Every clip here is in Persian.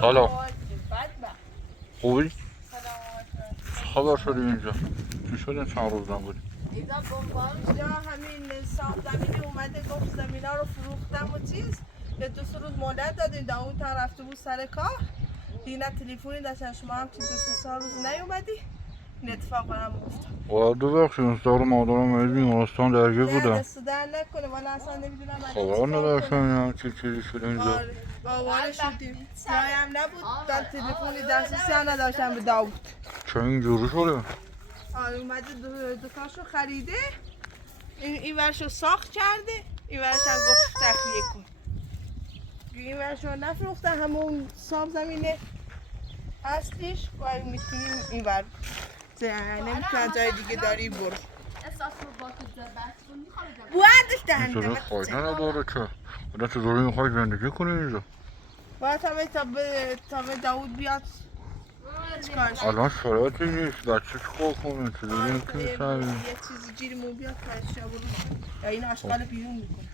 سلام. خوبی؟ خبر شدی اینجا؟ چی شد این چند روز نبودی؟ اینجا همین ساخت زمینی اومده گفت زمینا رو فروختم و چیز به 2 روز مدت دادیم دا اون طرف رفته بود سر کار دیگه نه تلفنی داشتن شما هم چیز 2-3 روز نیومدی این اتفاق برام افتاد. والده بخشی سر مادرم از بیمارستان درگیر بودم. دست در نکنه والا اصلا نمیدونم خبر نداشتم چیزی شده اینجا. آواره شدیم جایی هم نبود در تلفنی دسترسی هم نداشتم به داوود. چه اینجوری شده؟ آره اومده دکانشو خریده این ورشو ساخت کرده این ورش هم گفت تخلیه کن این ورشو نفروختن همون ساب زمینه اصلیش باید میتونیم این ور نمیتونن جای دیگه داری برو بوردش دهنده اینجوری فایده نداره که بوده چطوری میخوای زندگی کنی اینجا؟ باید همه تا به داود بیاد چیکارش الان شرایطی نیست بچه چیکار کنه چطوری میتونی سر یه چیزی جیرمون بیاد کارش برو یا این اشغال بیرون میکنه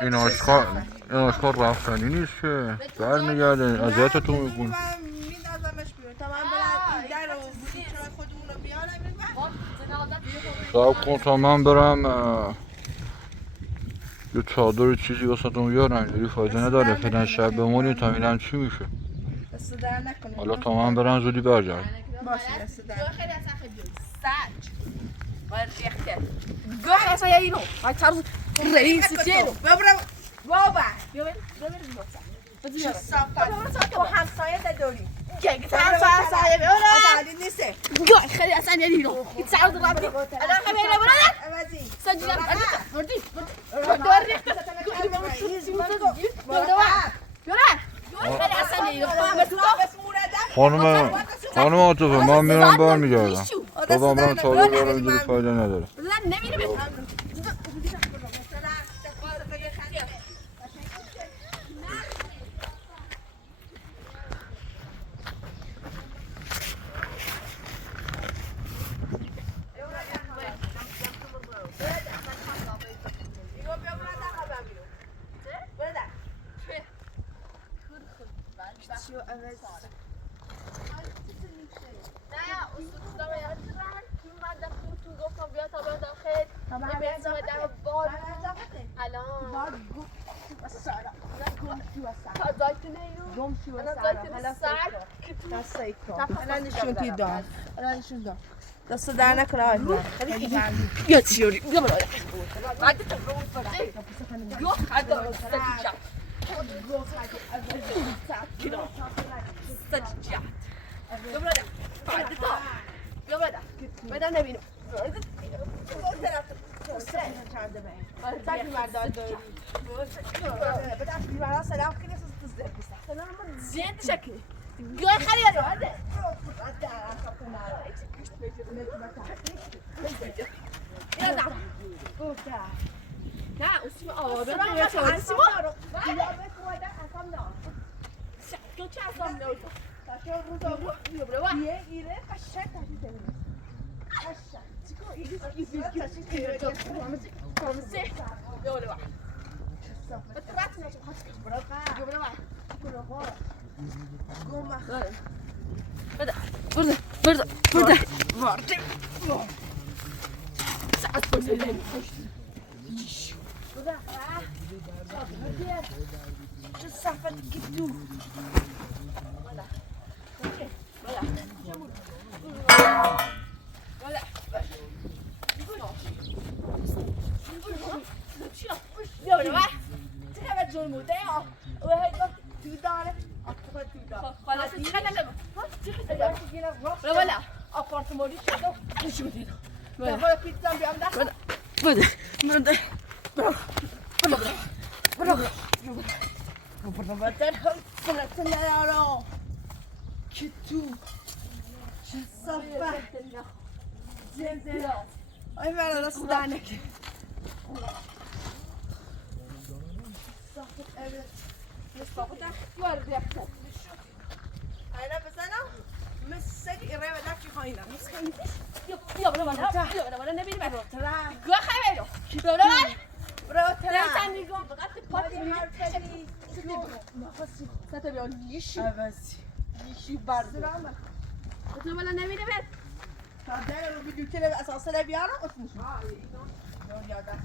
این آشکار رفتنی نیست که برمیگرده اذیتتون میکنه میدازمش بیرون تا من برم این در رو چای خودمون رو بیارم صاحب کن تا من برم یه چادر چیزی واسهتون بیارم اینجوری فایده نداره فعلا شب بمونی تا ببینم چی میشه. دست در نکنه حالا تا من برم زودی برگردم. باشه دست در Gör essa aí não. Vai estar rei نکنه ببرم بابا Eu vou صافت تو همسایه داری همسایه علی نیسته Gör خلي essa aí não. يتساعد ربي. أنا كمان لا ولا. عوضی سجل وردي. خانم عاطفه من میرم برمیگردم تا برم چادر بیارم اینجوری فایده نداره. لا نمیره دست در نکنه آقای يا تيوري قبل بعد تفرون فرقي جو هذا استجاب استجاب قبل هذا بعد تا قبل هذا بعد نبينه زين شكل قول خلي هذا لا اسمه اسمه تو چه اصلا آپارتمانی شده نشون میده. برو پیتزا بیام دست. بده. برو. که تو چه صفحه زنده آی من راست دهنک صفحه evet صفحه یار بیاکت اینا بزنم مسک ایره بدم چی خواهیدم یا برو نبینی من گوه خواهی برو ترا نگو فقط پاتی حرف بدی نفسی وسط بیان لیشی عوضی لیشی برده سلام تو ولا نمیده بد تا ده رو ویدیو که اساسا بیارم اسمش یادم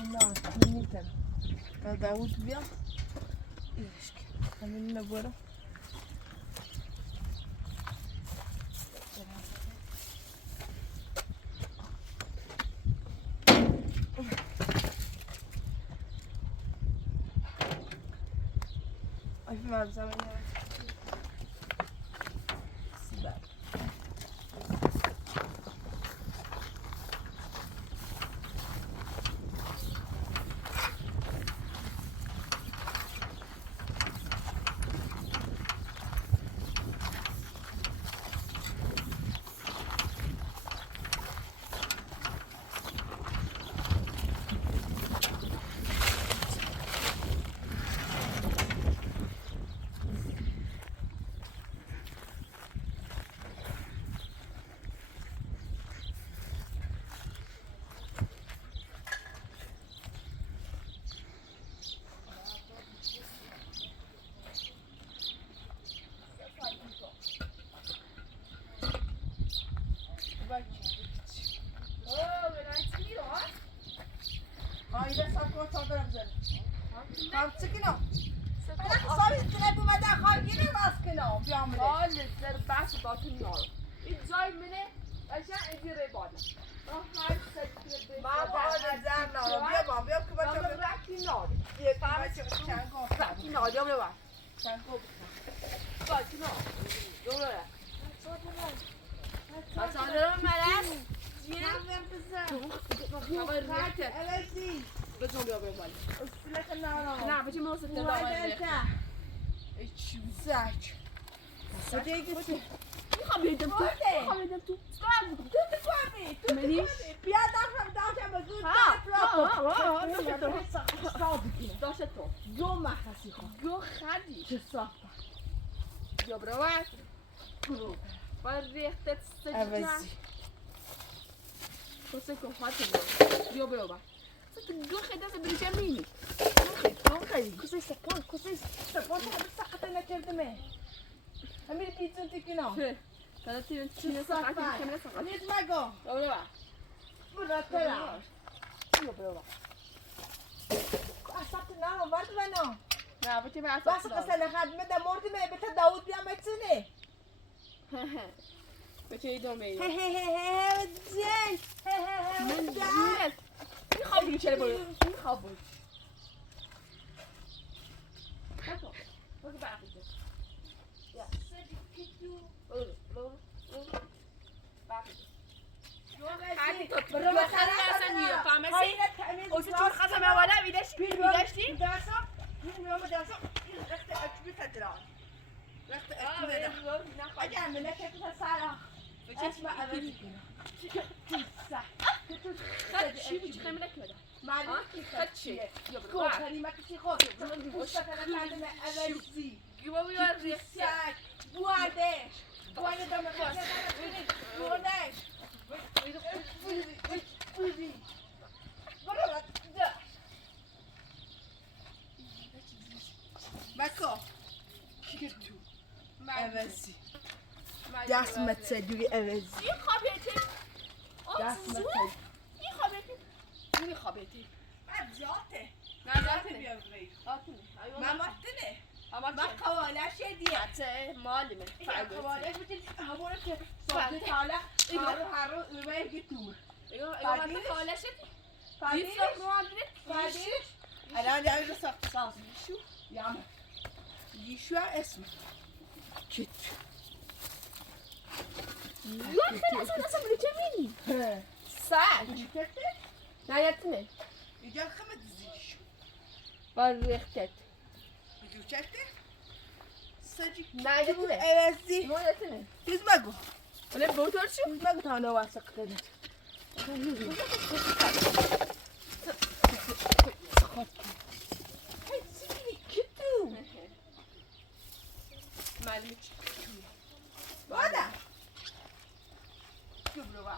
نه نمیتونم داوود بیا ایش همین نبرم Ay, ben zaman ya. Süper. نه بچه موسط داره زاج میخوام بیدم تو تو منیش داشت تو گو خدی چه صافه یا برای باید ریختت سجده کسی که خواهد یا برای گو خیلی دست بریچه مینی کسی سپان سقط نکردمه همین پیتزون تکینا چه؟ کادا چینه ساقه کمینه ساقه نیت مگو یا برای براترا یا برای اصابت نارو ورد بنا نه بچه به بس اصاب قصه خدمه در مورد می بتا داود بیام بچنه بچه ایدون بیدون زین من جونت میخوام بگی چرا برو میخوام برو بگو برقی خیلی تو برو خیلی اصلا میاد فهمیدی؟ اوسی چون خواستم اولا ویداشتی؟ میام درسا رخت اکبی تدران رخت اکبی تدران اگر منه که تو سارا اسمع اولی خد چی بود چی خیلی نکرده معلوم خد چی؟ گو کریمه کسی خود پوشتا کردم اولی گیبا بیار ریختی بوادش دامه بوادش بکو کیتو اوزی دست متسدوی اوزی این خوابیتی دست متسدوی این خوابیتی این خوابیتی زیاده نه زیاده بیام غیر آتونه من ماتنه اما من قوالش دیگه حتی مالی من قوالش بچه همونه که صادق حالا هر رو اومه گتور من قوالشتی فادیش فادیش الان جایی رو ساخت ساز یشو یامه یشو اسم کت یا خیلی اصلا بلیچه مینی سگ نه یتمه اینجا خمه دیزیشو بار ریختت بجو چشته سجی نه یتمه اوزی ما یتمه چیز مگو ولی بوتور چی؟ چیز مگو تانو واسق کنید معلومه چی؟ بادا جبروا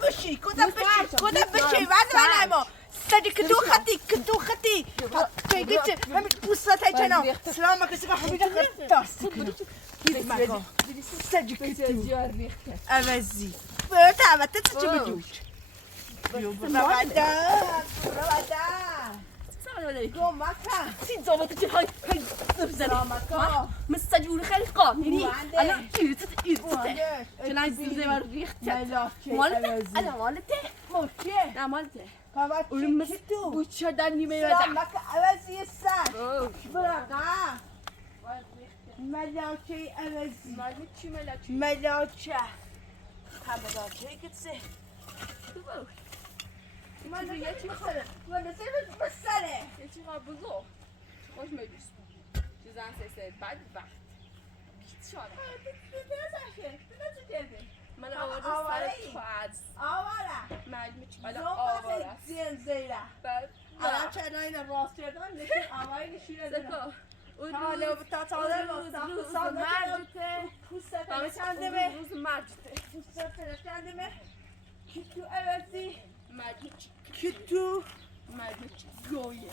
کدام بشی ولی ما سدی کدو خطی پیگیچه همین پوستا تایچنا سلام کسی که همین دست کنه هیچ مگو سدی کدو زیار ریخته اوزی برات البته چی بدود گم مکن سی زابطه چه های بزنم مثل جور خیلی قانونی الان ایرتت چون از زیزه من ریخته مالته الان مالته نه مالته اون مثل بوچه در نیمه یادم مکن عوضی سر برقا ملاکه عوضی مالته چی ملاچی ملاکه ملاکه کسی من یه چی بسره من بسره یه چی ها بزرگ خوش میبیست چیزان سیسه بعد وقت بیت شاره من آورده سر پاز آواره مجموع چی زوبه آواره است زیره بعد الان چرا این راست کردن نشون آوایی نشونه دارم سکا تا روز مرجته پوسته چنده به روز مرجته پوسته چنده به کی تو عوضی مجموع کی تو مجموع گویه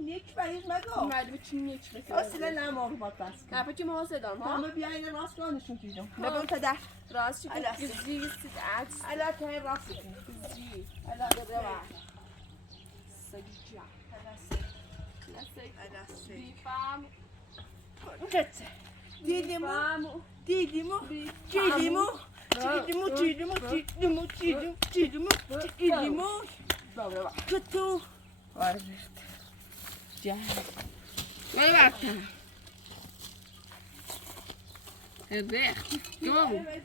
نیک بریز مگو مجموع چی نیچ بکنه اصلا نمار با بس نه پچه محاسه دارم ها همه بیاین راست کنشون دیدم نبون پدر راست چی الاسته. گزی سید عدس الان که راست کن گزی الان سگی جا الاسته بیفام کته دیدیمو دیدیمو دیدیمو دیدیمو دیدیمو دیدیمو دیدیمو دیدیمو کتو ولی وقتا الريخ جوابه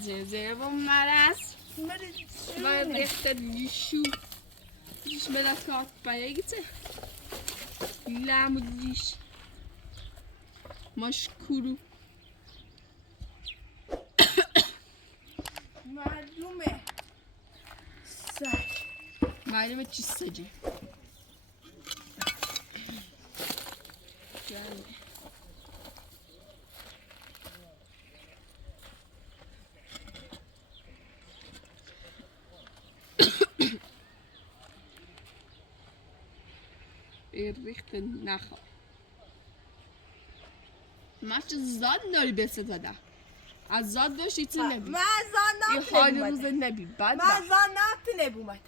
زيزي بمارس ما ريحة الجيشو جيش ملكات بايجته لا مديش مشكورو معلومه سگ معلومه چی سجه richten nachher. Machst du Sandal besser da? از زاد داشتی چه نبی؟ من زن یه حال روز نبی بعد من زن نبومد